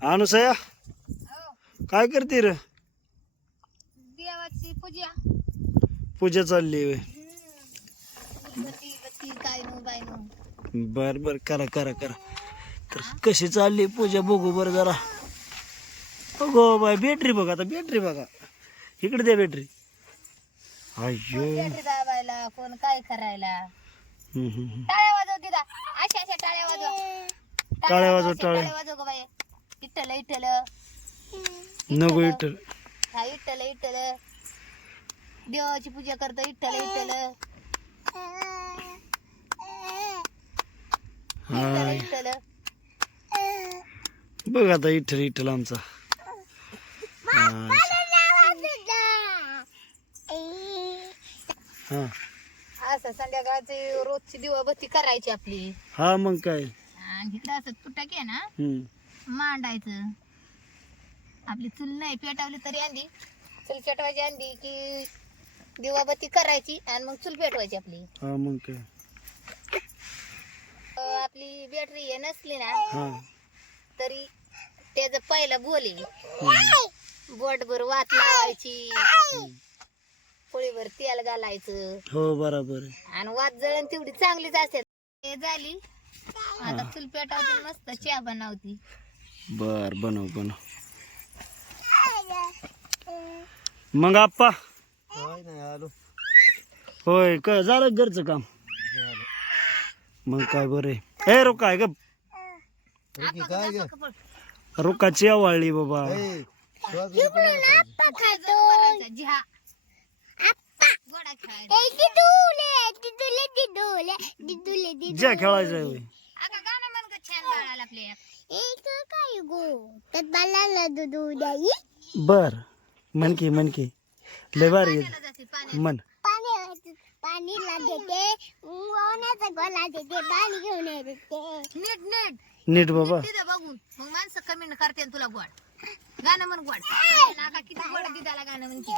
अनुसया हो, काय करते रे? देवाची पूजा. पूजा चालली होय. बत्ती बत्ती काय नो बाय नो. बर बर करा करा करा. तर कशी चालली पूजा बघू बरं जरा. गो बाय बॅटरी बघा, आता बॅटरी बघा. इकडे द्या बॅटरी. अय्यो. बॅटरी दाबायला कोण काय करायला. हम्म, हम्म. टाळ्या वाजव दिदा, अशा अशा टाळ्या वाजव. टाळ्या वाजव, अशा टाळ्या. टाळ्या वाजव गं बाई. इट्टल इट्टल नको विठ्ठल. हा इट्टल इट्टल. देवाची पूजा करतो इट्टल इट्टल. इट्टल हाय. इट्टल. बघ आता इठ्ठल इठ्ठल आमचा. हा. हा असं संध्याकाळची रोजची दिवाबत्ती करायची आपली. हा मग काय. आणि इकडं असं तुटक आहे ना, हम्म. मांडायचं. आपली चूल नाही पेटवली तरी अंडी चूल पेटवायची अंडी की दिवाबत्ती करायची आणि मग चूल पेटवायची आपली. हा मग काय. आपली बॅटरी हे नसली ना हा. तरी त्याचं पहिलं बोली बोटभर वात लावायची, पोळीभर तेल घालायचं हो बरोबर आहे. आणि वात जळण तेवढी चांगलीच असते. हे झाली आता चूल पेटवती मस्त चहा बनवती. बर बनव बनव. मग आप्पा होय काय झालं घरचं काम? मग काय बरं. ए रोका ग रोकाची आवळली बाबा. ज्या खेळायचं आहे होय. बर मनकी मनकी लय भारी आहे. मन पाणी देते उन्हाचा गोला देते पाणी घेऊन येते नीट नीट नीट बाबा. तिथं बघून मग माणसं कमेंट करते तुला गोड गाणं म्हण गोड नाका किती गोड दिदाला गाणं म्हण की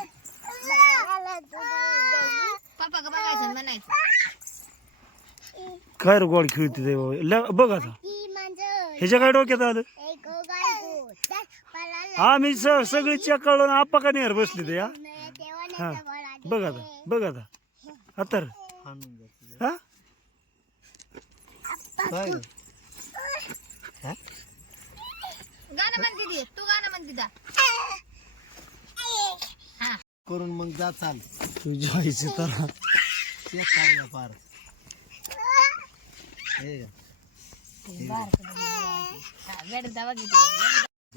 पप्पा का बघायचं आणि म्हणायचं काय रे गोड खेळते ते बाबा. बघ आता ह्याच्या काय डोक्यात आलं. आम्ही सगळी चेक काढून आप्पा का नेहर बसले ते. हा बघ आता बघ आता तर हा गाणं म्हण दीदी तू गाणं म्हण दिदा करून मग जा चाल तुझ्या आईची तर चेक काढला पार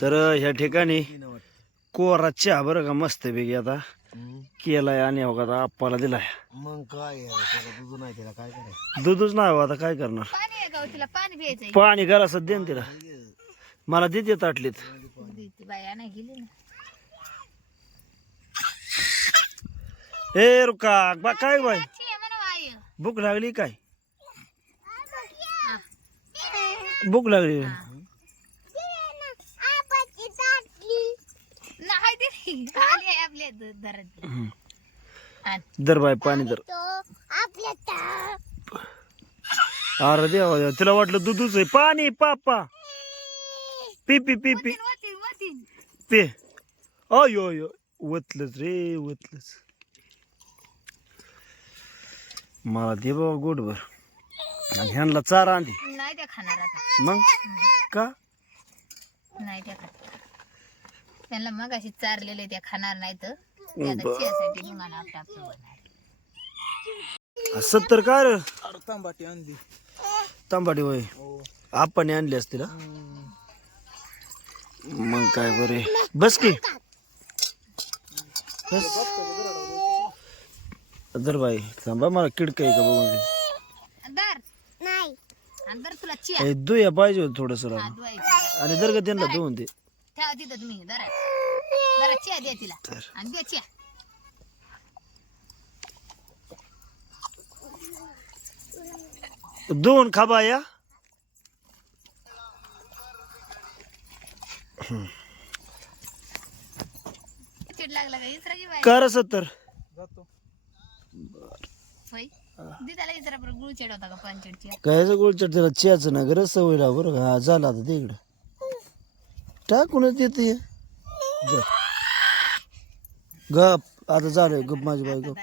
तर ह्या ठिकाणी कोरा चहा बरं का मस्त पैकी आता केलाय आणि हो का आप्पाला दिलाय. मग काय त्याला दुधू नाही त्याला काय करायचं. दूधच नाही हो, आता काय करणार. पाणी आहे का हो तिला पाणी प्यायचंय पाणी घरासत दे ना तिला. मला देते ताटलीत. बाया नाही गेली ना ए रुका बा काय बाय म्हणा आय भूक लागली काय? भूक लागली नाही दिली आली आहे आपल्या घरात दर बाय पाणी दर. अरे देवा देवा तिला वाटलं दूधच आहे. पाणी पापा पी पी पी पी पे. अयो अयो वतलंच रे वतलंच. मला दे बाबा गोडभर आणि ह्यांना चारा आणली. नाही त्या खाणार आता मग का नाही त्या खाणार त्यांना मग अशी चारलेले त्या खाणार नाही तर बरं. चियासाठी मला आपलं आपलं बनणार. 70 काय रे तांबाटी आणली तांबाटी होय आपण आणली असतील हा? मग काय बरे बस की बस. दर बाई थांबा मला किडक आहे का बघून घे. दर नाही अंदर तुला चिया ए, दुया पाहिजे होत थोडस धुवायची आणि दर का त्यांना धुवून दे. ठेवा तिथं तुम्ही जरा जरा चिया द्या तिला आणि द्या चिया धुवून खाबा या. चिड लागला का इसरा की बाई कर 70 जातो होय दिदाला इसरा पर गुळ चढवता का पंचडची कायचं गोळचट त्याला चियाचं ना गरज सवय लाव बरं का. हा झाला आता ते इकडं टाकूनच येते गप आता झालं गप माझी बाई गप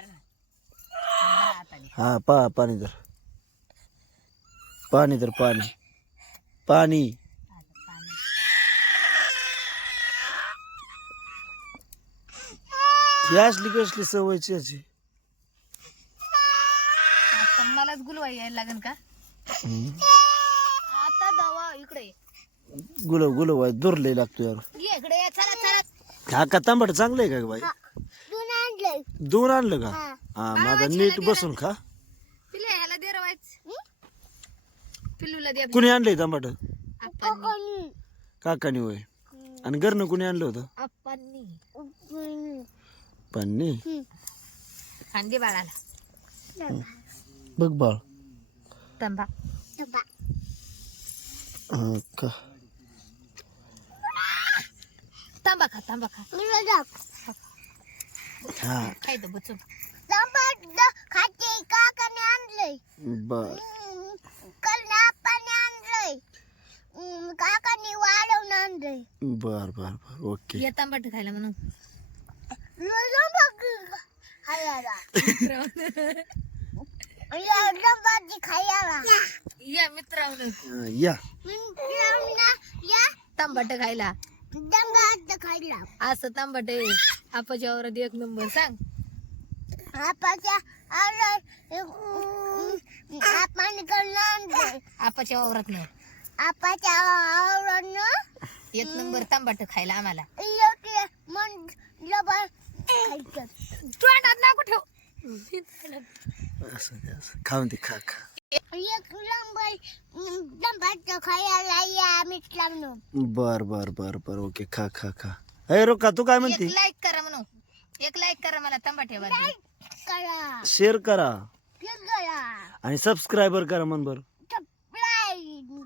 हा पाणी धर पाणी धर पाणी पाणी ही असली कसली सवयची याची आता मलाच गुलवा यायला लागेल का आता दवा इकडे गुलव वाय दुरले लागतो यार ये इकडे ये, चला चला हा का तांबट चांगलं आहे का ग बाई दोन आणलं का हा माझा नीट बसून खा पिल्ले ह्याला दे रवायच पिल्लूला दे कुणी आणलंय तांबट आप्पांनी काकानी होय आणि घरनं कुणी आणलं होतं आप्पांनी पाणी खांदे बाळाला बघ बाळ तंबा हा का तांबा खा हा खायचं बचून बर बर बर बर ओके ये तांबाट खायला म्हणून या मित्रांनो या तांबाट खायला असं तांबाट आपाच्या वावरात एक नंबर सांग आपाच्या वावरात नाही एक नंबर तांबाट खायला आम्हाला तोंडात नको ठेव असं काय असं खाऊन दे खा खा बर बर बर बर ओके खा खा खा अरे रोका तू काय म्हणते एक लाईक करा म्हणून एक लाईक करा मला तांबाट्यावर शेअर करा आणि सबस्क्रायबर करा मन बर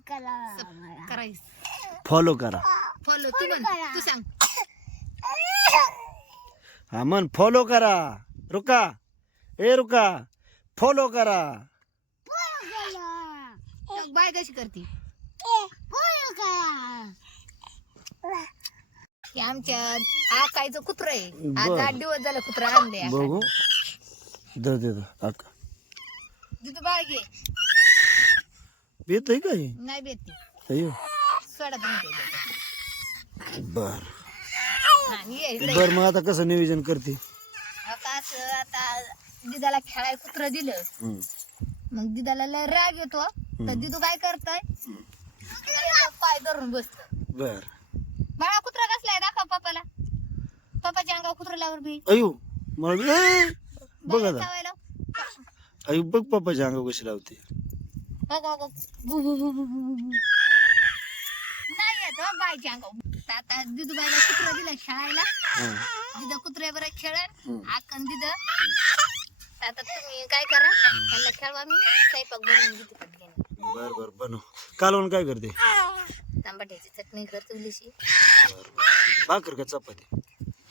करायचं फॉलो करा फॉलो तू म्हण तू सांग हा मन फॉलो करा रुका रुका फॉलो करा बाय कशी करते हे आमच्या आकायचं कुत्र आहे आज बरं. 8 दिवस झालं कुत्र आणले बघू दर दे आका तिथं बाळ घे येत आहे का हे नाही बेती अयो सोडा तुम्ही बर हा ये इकडे बर मग आता कसं नियोजन करते आता दिदाला खेळायला कुत्र दिलं मग दिदाला लय राग येतो तर दिदू काय करतोय पाय धरून बसत बर बाळा कुत्रा कसलाय दाखव पप्पाला पप्पाच्या अंगावर कुत्रा लावर बी अयो मला बघ आता चावायला अयो बघ पप्पाच्या अंगावर कशी लावते बघ बघ बु बु बु बु बु बु. नाही येत हो बायच्या अंगावर आता दिदू बायला कुत्रा दिला खेळायला दिदा कुत्र्या बरं खेळण आकन दिद आता तुम्ही काय करा त्याला खेळवा मी स्वयंपाक बनवून घेते पटकन बर बर बनव कालवण काय करते तांबाट्याची चटणी कर तुलीशी भाकर का चपाती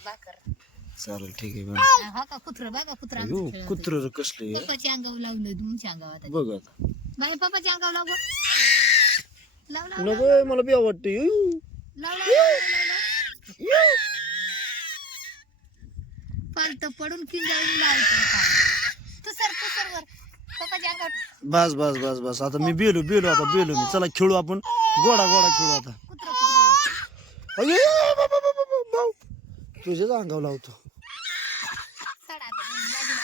भाकर चालेल ठीक आहे बनव हा का कुत्र बघा कुत्रा अयो कुत्र कसले पप्पाच्या अंगावर लावलं तुमच्या अंगावर आता बघ आता बाई पप्पाच्या अंगावर लाव गं. लाव लाव नको मला बी आवडते लाव लाव पालत पडून किंजाळून लावतो तू सर वर पप्पाच्या अंगावर बस बस बस बस आता मी बेलो मी चला खेळू आपण गोडा खेळू आता कुत्र अयो भाऊ तुझ्याच अंगावर लावतो सडा आता तुम्ही बाजूला.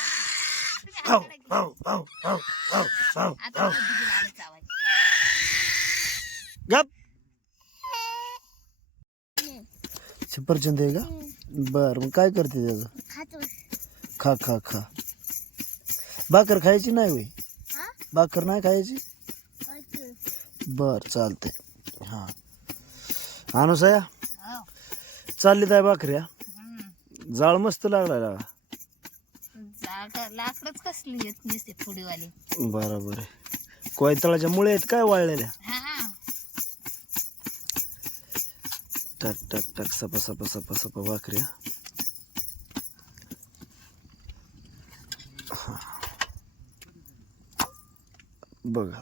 भाऊ भाऊ भाऊ भाऊ भाऊ भाऊ आता दिदीला आलं चावायचं. गप सफरचंद आहे का बर मग काय करते त्याचं खा खा खा भाकर खायची नाही होय भाकर नाही खायची बर चालते हा आणू साया हो. चालली ताय भाकऱ्या जाळ मस्त लागलाय लागा जागा लाकडच कसली येत नसते थोडीवाली बरोबर आहे कोयतळाच्या मुळे आहेत काय वाळलेल्या हा टक टक टक सपा सपा सपा सपा भाकऱ्या बघा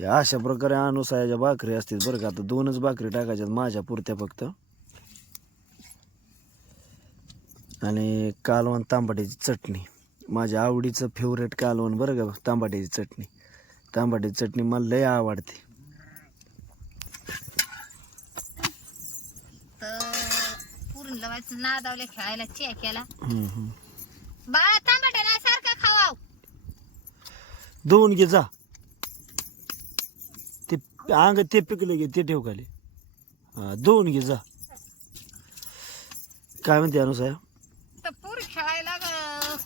या अशा प्रकारे अनुसायाच्या भाकरी असतील बरं का. आता 2च भाकरी टाकायच्यात माझ्या पुरत्या फक्त. आणि कालवण तांबाट्याची चटणी, माझ्या आवडीचं फेवरेट कालवण बरं का, तांबाट्याची चटणी. तांबाट्याची चटणी मला लय आवडते. तर पुरण लावायचं नादावल्या खेळायला चिया केला. हम्म. बाळा तांबाटे ना सारखा खावाव. धुवून घे जा. ते अंग ते पिकले घे ते ठेव खाली. हा धुवून घे जा. काय म्हणते अनुसाया? तर पूर खेळायला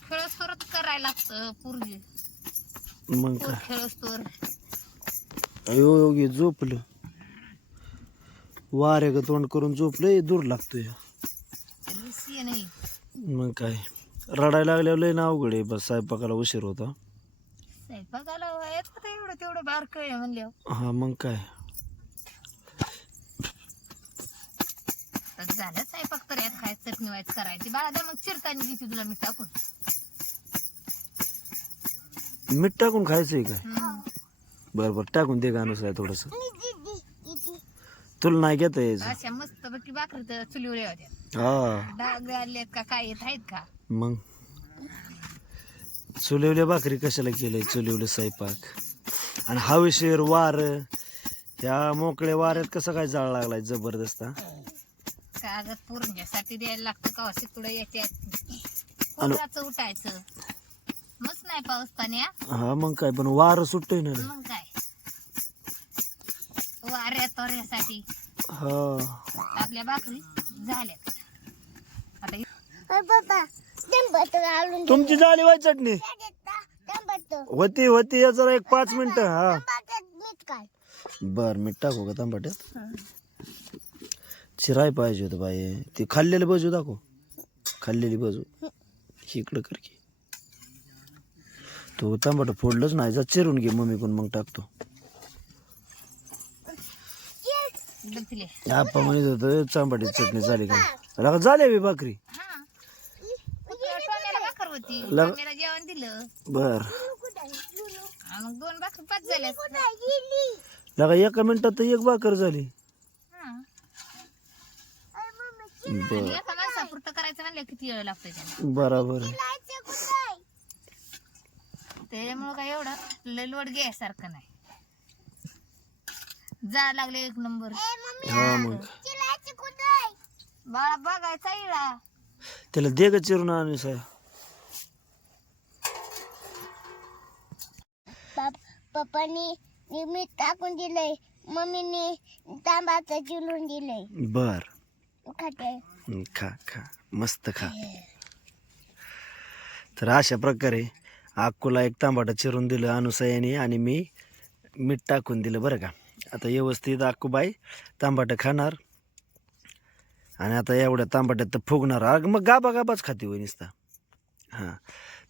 खेळस परत करायला लागतं पूर्वी. मग पूर काय खेळस तर अयो योगी झोपलं. वारे ग तोंड करून झोपलं. दूर लागतोय. दिसये नाही. मग काय रडायला लागल्यावर लय ना अवघड आहे. बस स्वयंपाकाला उशीर होता. स्वयंपाकाला येत का एवढं तेवढं बारक आहे म्हणल्यावर. हा मग काय तर झालं स्वयंपाक तर यात काय चटणी वाईट करायची. बाळा दे मग चिरतानी देते तुला मी टाकून. मीठ टाकून खायचंय काय? हम्म. बरं बरं टाकून दे का अनुसाया थोडस. तुला नाही घेता यायचं. अशा मस्त पैकी भाकरी तर चुलीवर होत्या. हा डाग आलेत का काय येत आहेत का. मग चुलिवल्या भाकरी कशाला केलंय? चुलिवलं स्वयंपाक आणि हवेशीर वार. ह्या मोकळ्या वाऱ्यात कसं काय जाळ लागलाय जबरदस्त. हा? कागद पुरण्यासाठी द्यायला लागतं का असे तुला याच्यात कोणाचं उठायचं. मस्त नाही पाऊस पाणी हा. हा मग काय पण वार सुटतोय ना रे. मग काय वाऱ्या तोऱ्यासाठी हा आपल्या भाकरी झाल्यात. आता तुमची झाली वाय चटणी? होती होती जरा एक 5 मिनिटं. हा बर मीठ टाकू का तांबाट्यात? चिराय पाहिजे होतं बाई. ती खाल्लेली बाजू दाखव. खाल्लेली बाजू इकडं कर की. तो तांबाट फोडलंच नाही. जा चिरून घे मम्मी कोण मग टाकतो. डुचले. आपण म्हणत होतं तांबाट्याची चटणी झाली का? झाली बी भाकरी. हा टोमॅला भाकर होती. लग- टोमॅला जेवण दिलं. बर आणि मग 2 भाकरी 5 झाल्या. लगा 1 मिनिटात तर 1 भाकर झाली. आणि बर एका माणसापुरतं करायचं म्हणलं किती वेळ लागतोय त्याला. बराबर आहे. त्याच्यामुळं काय एवढं लय लोड घ्यायसारखं नाही. जा लागले 1 नंबर. हा मग बाळा बघायचा इळा. त्याला दे ग चिरून आणि साय. पप्पानी मीठ टाकून दिलंय. मम्मीने तांबाचं चिरून दिलंय. बर खाते. खा खा मस्त खा. तर अशा प्रकारे अक्कूला एक तांबाटा चिरून दिलं अनुसयाने आणि मी मीठ टाकून दिलं बरं का. आता व्यवस्थित अक्कूबाई तांबाटं खाणार. आणि आता एवढ्या तांबाट्यात तर फुगणार. अग मग गाबा गाबाच खाते होय नुसता. हां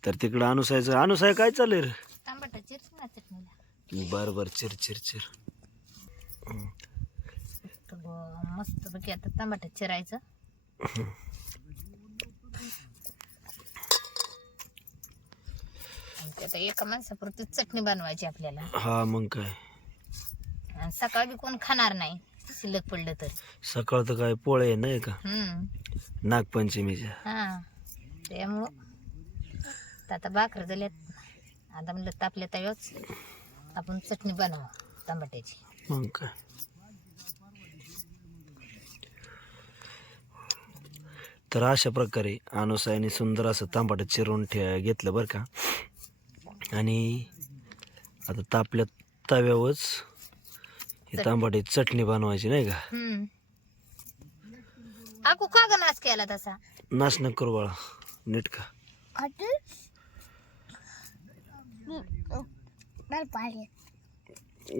तर तिकडं अनुसाया काय चाललंय रे? तांबट चिरच ना चटणीला. बरं बरं चिर चिर चिर. मस्त पैकी आता टमाटर चिरायचं. आता एका माणसापुरती चटणी बनवायची आपल्याला. हा मग काय आणि सकाळ बी कोण खाणार नाही शिल्लक पडलं तर. सकाळ तर काय पोळे नाही का नागपंचमीच्या. हा त्यामुळं आता भाकर झाल्यात. आता म्हणलं तापल्या तव्याच आपण चटणी बनवा टमाट्याची. मग काय तर अशा प्रकारे अनुसायाने सुंदर असं तांबाटं चिरून घेतलं बरं का. आणि आता तापल्या तव्यावरच ही तांबाट्याची चटणी बनवायची नाही का. आकू का ग नाच केला तसा? नाच न करू बाळा नीट का.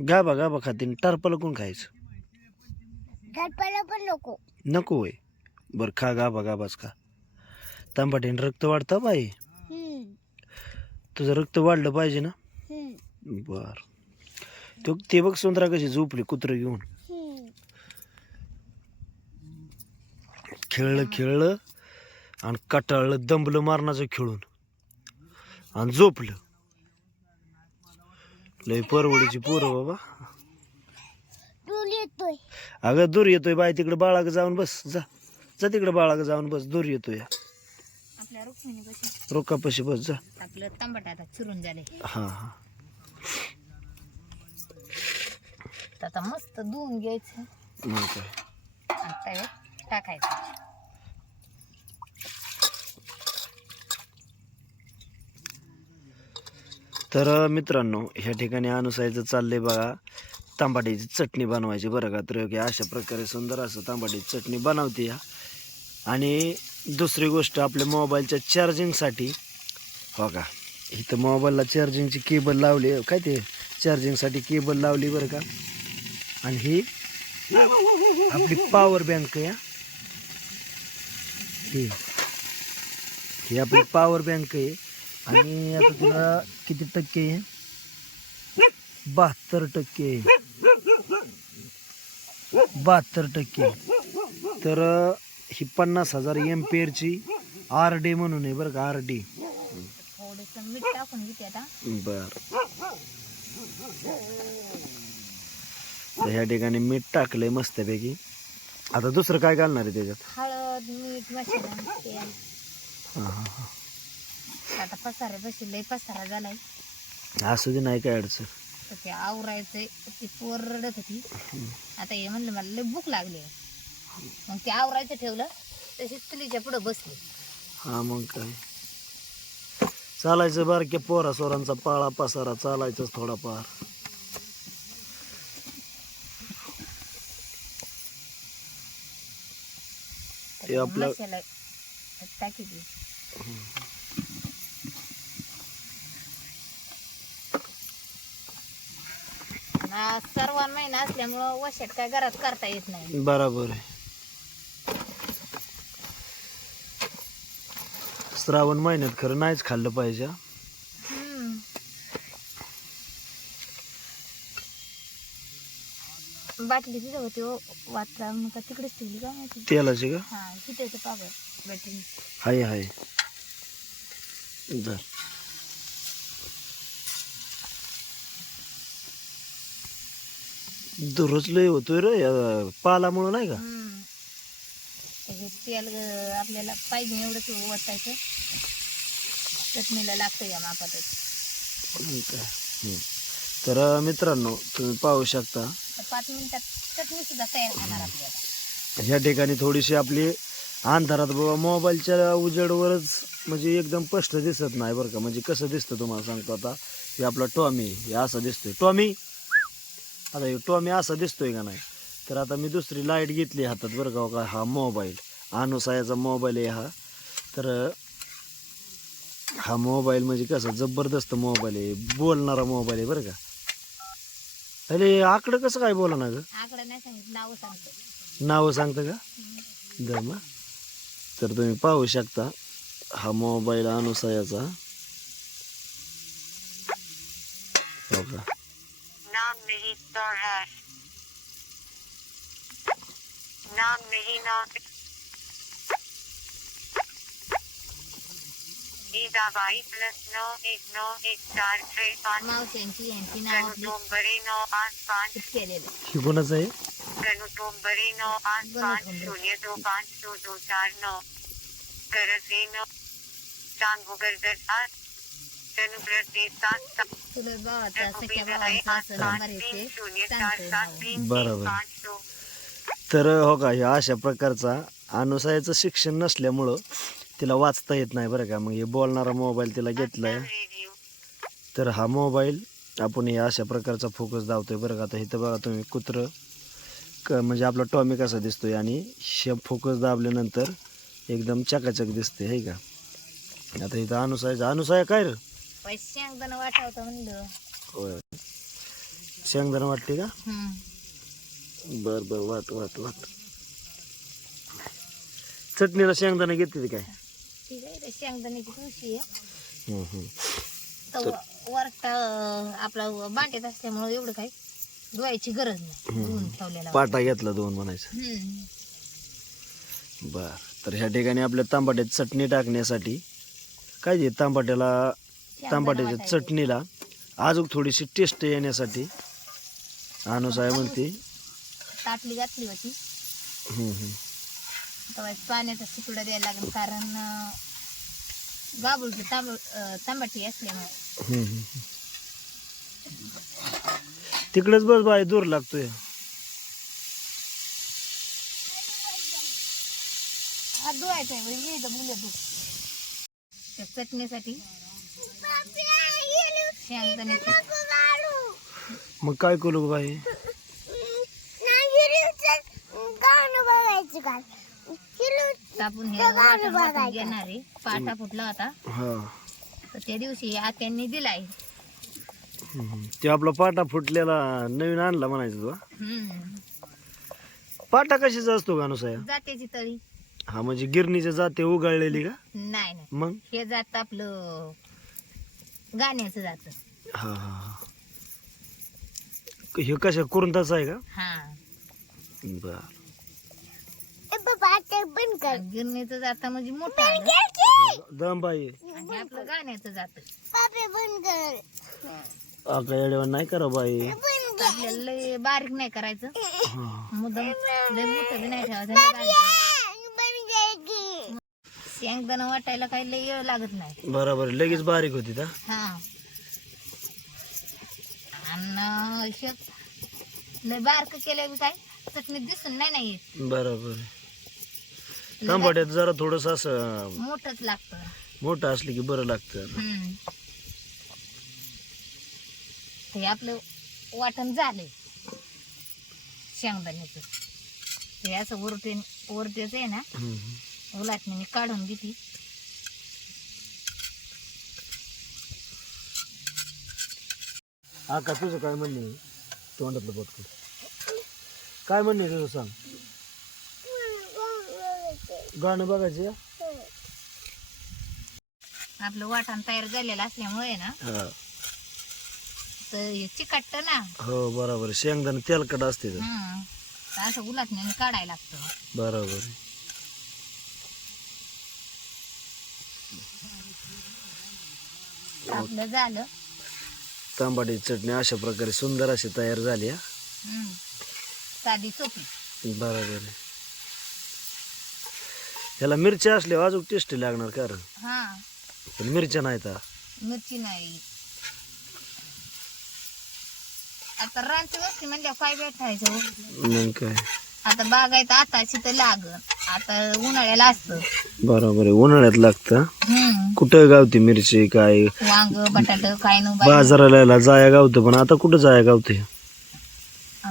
गाबा गाबा खातीन टरपाला कोण खायचं? टरपाला पण नको. नको होय. बरं खा गाबा गाबाच खा. तांबाट्याने रक्त वाढतं बाई. तुझं रक्त वाढलं पाहिजे ना. बर ते बघ सुंदरा कशी झोपली कुत्रं घेऊन. खेळलं आणि कटाळलं दंबलं मारणाचं खेळून आणि झोपलं. लय परवडीची पोरं बाबा. दूर येतोय. अगं दूर येतोय बाय, तिकडे बाळाग जाऊन बस. जा जा तिकडे बाळाग जाऊन बस, दूर येतोय. आपल्या रुक्मिणी बशी रोकापाशी बस जा. आपलं तांबट आता चिरून झाले. हा हा. आता मस्त धुवून घ्यायचं मग काय. आणि तव्यात टाकायचं. तर मित्रांनो, ह्या ठिकाणी अनुसायचं चाललंय बघा तांबाटीची चटणी बनवायची बरं का. तर की अशा प्रकारे सुंदर असं तांबाटीची चटणी बनवते या. आणि दुसरी गोष्ट, आपल्या मोबाईलच्या चार्जिंगसाठी हो का, इथं मोबाईलला चार्जिंगची केबल लावली, काय ते चार्जिंगसाठी केबल लावली बरं का. आणि ही आपली पॉवर बँक आहे. ही आपली पॉवर बँक आहे. आणि आता तुला किती टक्के आहे? 72%. 72%. तर ही 50,000 एम्पियरची RD म्हणून आहे बरं का, RD. थोडंसं मीठ टाकून घेते आता. बर, ह्या ठिकाणी मीठ टाकलंय मस्तपैकी. आता दुसरं काय घालणार आहे त्याच्यात? हळद, मीठ, मसाला, तेल. हां हां हां. आता पसारा बशी लय पसारा झालाय. असू दे, नाही काय अडचण. तर ते आवरायचंय. ती पोर रडत होती. आता हे म्हणलं मला लय भूक लागली. मग ते आवरायचं ठेवलं, तशीच चुलीच्या पुढं बसली. हा मग काय चालायचं, बारक्या पोरा सोरांचा पाळा पसारा चालायचंच थोडाफार. ते आपलं मसाला टाकी ती. सर्वान महिना असल्यामुळं वशाट काय घरात करता येत नाही. बराबर आहे. श्रावण महिन्यात खरं नाहीच खाल्लं पाहिजे. बाटली तिथं होती वाटला, मग तिकडेच ठेवली का माहिती. तेलाची का? हा, किती पावर बॅटरी. हाय हाय. जर दररोज लय होतोय रे या पालामुळं, नाही का? हे तेल आपल्याला पाहिजे एवढंच वाटायचं. चटणीला लागतं या मापातच. तर मित्रांनो, तुम्ही पाहू शकता 5 मिनिटात चटणी सुद्धा तयार होणार आपल्याला. ह्या ठिकाणी थोडीशी आपली अंधारात बाबा मोबाईलच्या उजेडवरच म्हणजे एकदम स्पष्ट दिसत नाही बरं का. म्हणजे कसं दिसतं तुम्हाला सांगतो. आता हे आपला टॉमी हे असं दिसतोय. टॉमी, आता हे टॉमी असा दिसतोय का नाही. तर आता मी दुसरी लाईट घेतली हातात बरं का. का हा मोबाईल अनुसायाचा मोबाईल आहे हा. तर हा मोबाईल म्हणजे कसं जबरदस्त मोबाईल आहे, बोलणारा मोबाईल आहे बरं का. अरे आकडं कसं काय बोला ना ग? आकडे नाही सांगितलं, नाव सांगतो. नावं सांगतं का? दम. तर तुम्ही पाहू शकता हा मोबाईल अनुसायाचा. हो का. नाम नहीं तो है नाम नहीं ना +9 19143 मावश्यांची यांची नाव आपली गणुटोंबरी 985 केलेलं. हे कोणाचं आहे? गणुटोंबरी 985025249 गरजेनो चांगुगरदर गणुप्रती 7 तुला भावाचा सख्या भावांचा असं नंबर येते सांगतोय नाव. बरोबर. तर हो का, ह्या अशा प्रकारचा अनुसायाचं शिक्षण नसल्यामुळं तिला वाचता येत नाही बरं का. मग हे बोलणारा मोबाईल तिला घेतलाय. तर हा मोबाईल आपण हे अशा प्रकारचा फोकस दावतोय बरं का. आता इथं बघा तुम्ही कुत्रं म्हणजे आपला टॉमी कसा दिसतोय आणि हे फोकस दाबल्यानंतर एकदम चकाचक दिसते है का. आता इथं अनुसाया काय रे? पैसे अंगण वाटावतं म्हणलं. होय, शेंगदाणा वाटते का? बर बर, वाट वाट वाट. चटणीला शेंगदाणा घेते काय? ठीक आहे, शेंगदाण्याची तुळशी आहे. हम्म. तर वरटा आपला बांधत असल्यामुळे एवढं काही धुवायची गरज नाही. धुवून ठेवलेला पाटा घेतला 2 म्हणायचं. बर. तर ह्या ठिकाणी आपल्या तांबाट्यात चटणी टाकण्यासाठी काय जे तांबाट्याच्या चटणीला अजून थोडीशी टेस्ट येण्यासाठी अनुसाय म्हणते. ताटली घातली होती हम्म. तेव्हा पाण्याचा शितुडा द्यायला लागेल, कारण गाबुळची तांबाटी असल्यामुळे. हम्म. तिकडेच बस बाय, दूर लागतोय. हात धुवायचा आहे म्हणजे इथं बोलत तू. त्या चटणीसाठी शेंगदाण्याची मग काय करू बाई? बघायचं काय तापून हे वाटण वाटून घेणार आहे. पाटा फुटला होता हा. तर त्या दिवशी आत्यांनी दिलाय. ते आपला पाटा फुटलेला नवीन आणला म्हणायचं तुला. पाटा कशाचा असतो का अनुसाय? जात्याची तळी. हा म्हणजे गिरणीच्या जाते उगाळलेली का? नाही नाही, मग हे जात आपलं गाण्याचं जात. हा हा. हे कशा कुरंताच आहे का? हा. बर. बंद कर. गिरणीचं जात म्हणजे मोठं आलं. दम बाई आणि आपलं गाण्याचं जात. पापे बंद कर. आका येड्यावर नाही करा बाई. आपल्याला लय बारीक नाही करायचं, हा. मुद्दाम लय मोठं बी नाही ठेवायचं. लय बारीक. बंद कर की. शेंगदाणा वाटायला काही लय वेळ लागत नाही. बरोबर लगेच बारीक होती का? हा. आणि लय बारक केलं बी काय चटणी दिसून नाही येत. बरोबर. तांबट्यात जरा थोडस असं मोठंच लागतं. मोठं असलं की बरं लागतं. ते आपलं वाटण झालंय शेंगदाण्याचं. ते असं वरतेच आहे ना, उलाटणी काढून घेते. आका तुझं काय म्हणणे? तोंडातलं बघतो काय म्हणणे तुझं सांग. गाणं बघायचं. आपलं वाटण तयार झालेलं असल्यामुळे ना हा. तर हे चिकटत ना. हो बरोबर. शेंगदाणा तेलकट असते तर. तर असं उलाटण्याने काढायला लागतं. बरोबर. आपलं झालं. तांबटीची चटणी अशा प्रकारे सुंदर अशी तयार झाली. हा. साधी सोपी. बरोबर. ह्याला मिरच्या असल्या अजून टेस्टी लागणार कारण. हा. पण मिरच्या नाही तर. मिरची नाही. आता रानची वस्ती म्हणजे काय भेटायचं. मग काय आता बागायत आताची तर लागल. आता उन्हाळ्याला असतं. बरोबर आहे. उन्हाळ्यात लागतं. कुठं गावते मिरची काय वांग बटाट काय न बाजाराला जाया गावतं, पण आता कुठं जाया गावते.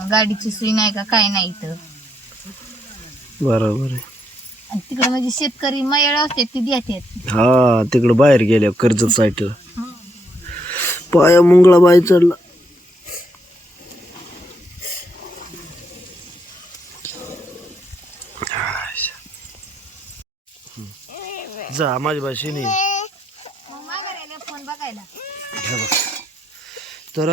गाडीची सुई नाही का काय नाही तर. बरोबर आहे. आणि तिकडे म्हणजे शेतकरी मयाळ असते ती देतात. हा तिकडं बाहेर गेल्या कर्जत साईडला पाया मुंगळा बाई चढला. जा माझी भाषी नाही. मग माघारी फोन बघायला. तर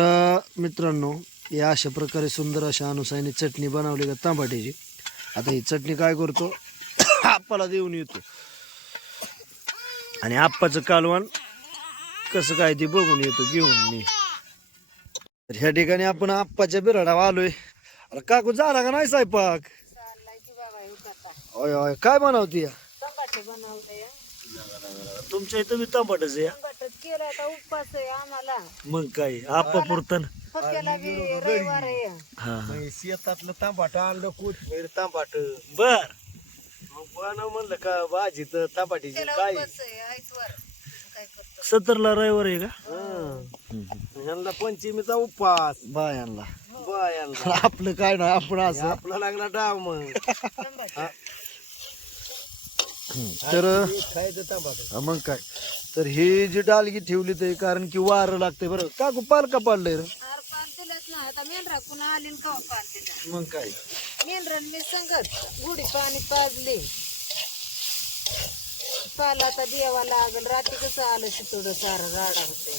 मित्रांनो या अशा प्रकारे सुंदर अशा अनुसायाने चटणी बनवली का तांबाट्याची. आता ही चटणी काय करतो आप्पाला देऊन येतो आणि आप्पाचं कालवण कसं काय ते बघून येतो घेऊन मी. तर ह्या ठिकाणी आपण आप्पाच्या बिराडावर आलोय. अरे काकू झाला का नाही स्वयंपाक? होय होय. काय बनवते या? तुमच्या इथं मी तांबाटच या. मग काय आप्पा पुरतं हा. शेतातलं तांबाट आणलं, कोथमीर तांबाट. बर. मग बनव म्हणलं का भाजी तर तांबाटीची काय. 70ला रविवार आहे का? यांना पंचमीचा उपवास बायांना. बायांना. आपलं काय ना आपण असं आपला लागला डाव मग तर खायचं तांबाट. मग काय. तर ही जी डालगी ठेवली ते कारण की वारं लागतंय. बरं काकू पाल का पाडलंय रे? मेंढरा पुन्हा आली का पाल दिला. मग काय मेंढरांनी संगत गुढी पाणी पाजले. पाला आता देवा लागल. रात्री कसं आलं शितोड सारं राडा होते.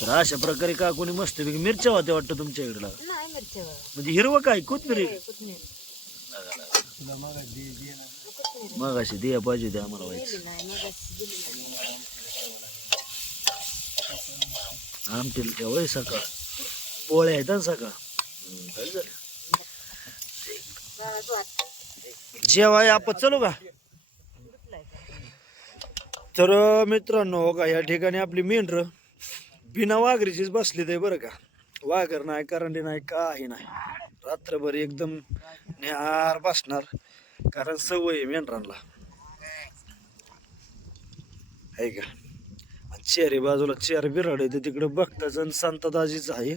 तर अशा प्रकारे काकूनी मस्त मिरच्या होत्या वाटतं तुमच्या इकडला. नाही मिरच्या म्हणजे हिरवं काय कोथमिरी कोथमीर मग अशी द्या पाहिजे होती आम्हाला व्हायचं. नाही मग आमटीला ठेवाय सकाळ पोळ्या आहेत ना सकाळ काय झालं? जेवाय आपण चलू का? तर मित्रांनो हो का या ठिकाणी आपली मेंढर बिना वाघरीचीच बसली ते बरं का. वाघर नाही करंडी नाही काही नाही. रात्रभर एकदम निहार बसणार कारण सवय आहे मेंढरांना आहे का. चेहरे बाजूला चेहरे बिराड येते तिकडे बघताच आणि संतदाजीच आहे.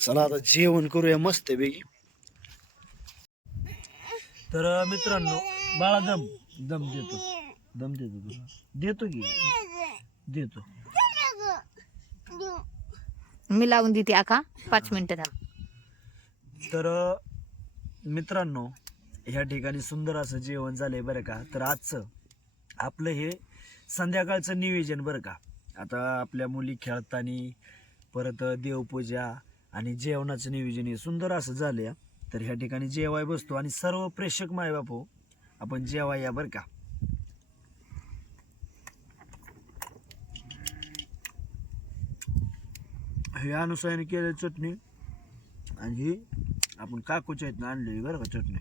चला आता जेवण करूया मस्त पैकी. तर मित्रांनो बाळा दम दम देतो तुला देतो की देतो. मी लावून देते आका 5 मिनिटं थांब. तर मित्रांनो ह्या ठिकाणी सुंदर असं जेवण झालंय बरं का. तर आजचं आपलं हे संध्याकाळचं नियोजन बरं का. आता आपल्या मुली खेळताना परत देवपूजा आणि जेवणाचं नियोजन हे सुंदर असं झालंय. तर ह्या ठिकाणी जेवाय बसतो आणि सर्व प्रेक्षक माय बापू आपण जेवाय या बरं का. हे अनुसायाने केलेली चटणी आणि ही आपण काकूच्या इथनं आणलेली बरं का चटणी.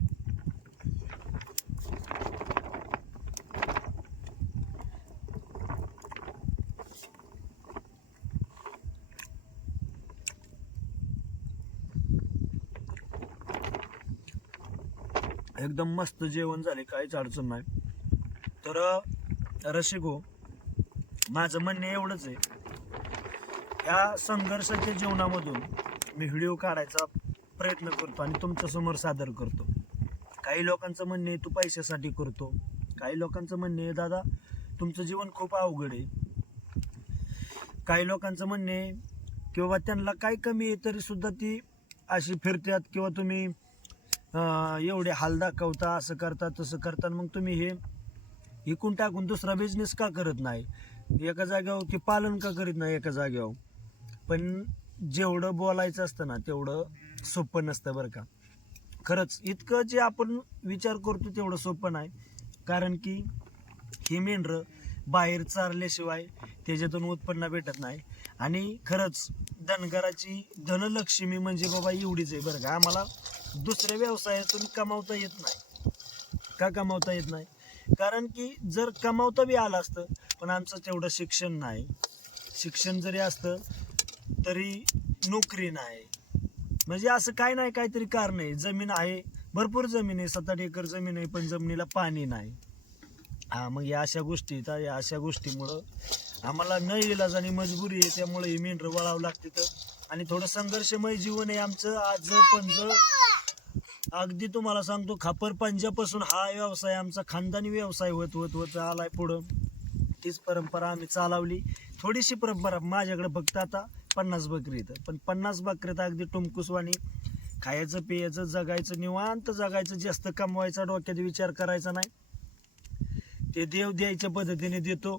एकदम मस्त जेवण झाले काहीच अडचण नाही. तर रसिको माझं म्हणणं एवढंच आहे. ह्या संघर्षाच्या जीवनामधून मी व्हिडिओ काढायचा प्रयत्न करतो आणि तुमच्या समोर सादर करतो. काही लोकांचं म्हणणे तू पैशासाठी करतो. काही लोकांचं म्हणणे दादा तुमचं जीवन खूप अवघड आहे. काही लोकांचं म्हणणे की बाबा त्यांना काय कमी आहे तरी सुद्धा ती अशी फिरतात किंवा तुम्ही एवढे हाल दाखवता असं करता तसं करता मग तुम्ही हे इकून टाकून दुसरा बिझनेस का करत नाही एका जागेवर की पालन का करीत नाही एका जागेवर. पण जेवढं बोलायचं असतं ना तेवढं सोपं नसतं बरं का. खरंच इतकं जे आपण विचार करतो तेवढं सोपं नाही. कारण की ही मेंढरं बाहेर चारल्याशिवाय त्याच्यातून उत्पन्न भेटत नाही. आणि खरंच धनगराची धनलक्ष्मी म्हणजे बाबा एवढीच आहे बरं का. आम्हाला दुसऱ्या व्यवसायातून कमावता येत नाही. का कमावता येत नाही? कारण की जर कमावता बी आलं असतं पण आमचं तेवढं शिक्षण नाही. शिक्षण जरी असतं तरी नोकरी नाही. म्हणजे असं काय नाही काहीतरी कारण आहे. जमीन आहे भरपूर जमीन आहे 7-8 एकर जमीन आहे पण जमिनीला पाणी नाही. मग या अशा गोष्टी या अशा गोष्टीमुळं आम्हाला न इलाजाने मजबुरी आहे. त्यामुळे ही मेंढरं वळावं लागते. तर आणि थोडं संघर्षमय जीवन आहे आमचं. आज पण अगदी तुम्हाला सांगतो खापर पंजापासून हा व्यवसाय आमचा खानदानी व्यवसाय होत आलाय पुढं. तीच परंपरा आम्ही चालवली. थोडीशी परंपरा माझ्याकडे फक्त आता 50 बकरी येतं पण 50 बकऱ्यात अगदी टुमकुसवानी खायचं पियाचं जगायचं निवांत जगायचं. जास्त कमवायचा डोक्यात विचार करायचा नाही. ते देव द्यायच्या पद्धतीने देतो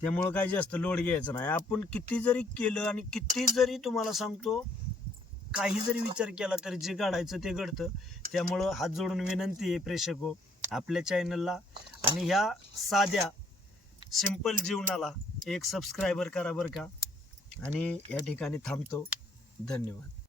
त्यामुळं काय जास्त लोड घ्यायचा नाही. आपण किती जरी केलं आणि किती जरी तुम्हाला सांगतो काही जरी विचार केला तरी जे घडायचं ते घडतं. त्यामुळं हात जोडून विनंती आहे प्रेक्षको आपल्या चॅनलला आणि ह्या साध्या सिंपल जीवनाला एक सबस्क्रायबर करा बरं का. आणि या ठिकाणी थांबतो. धन्यवाद.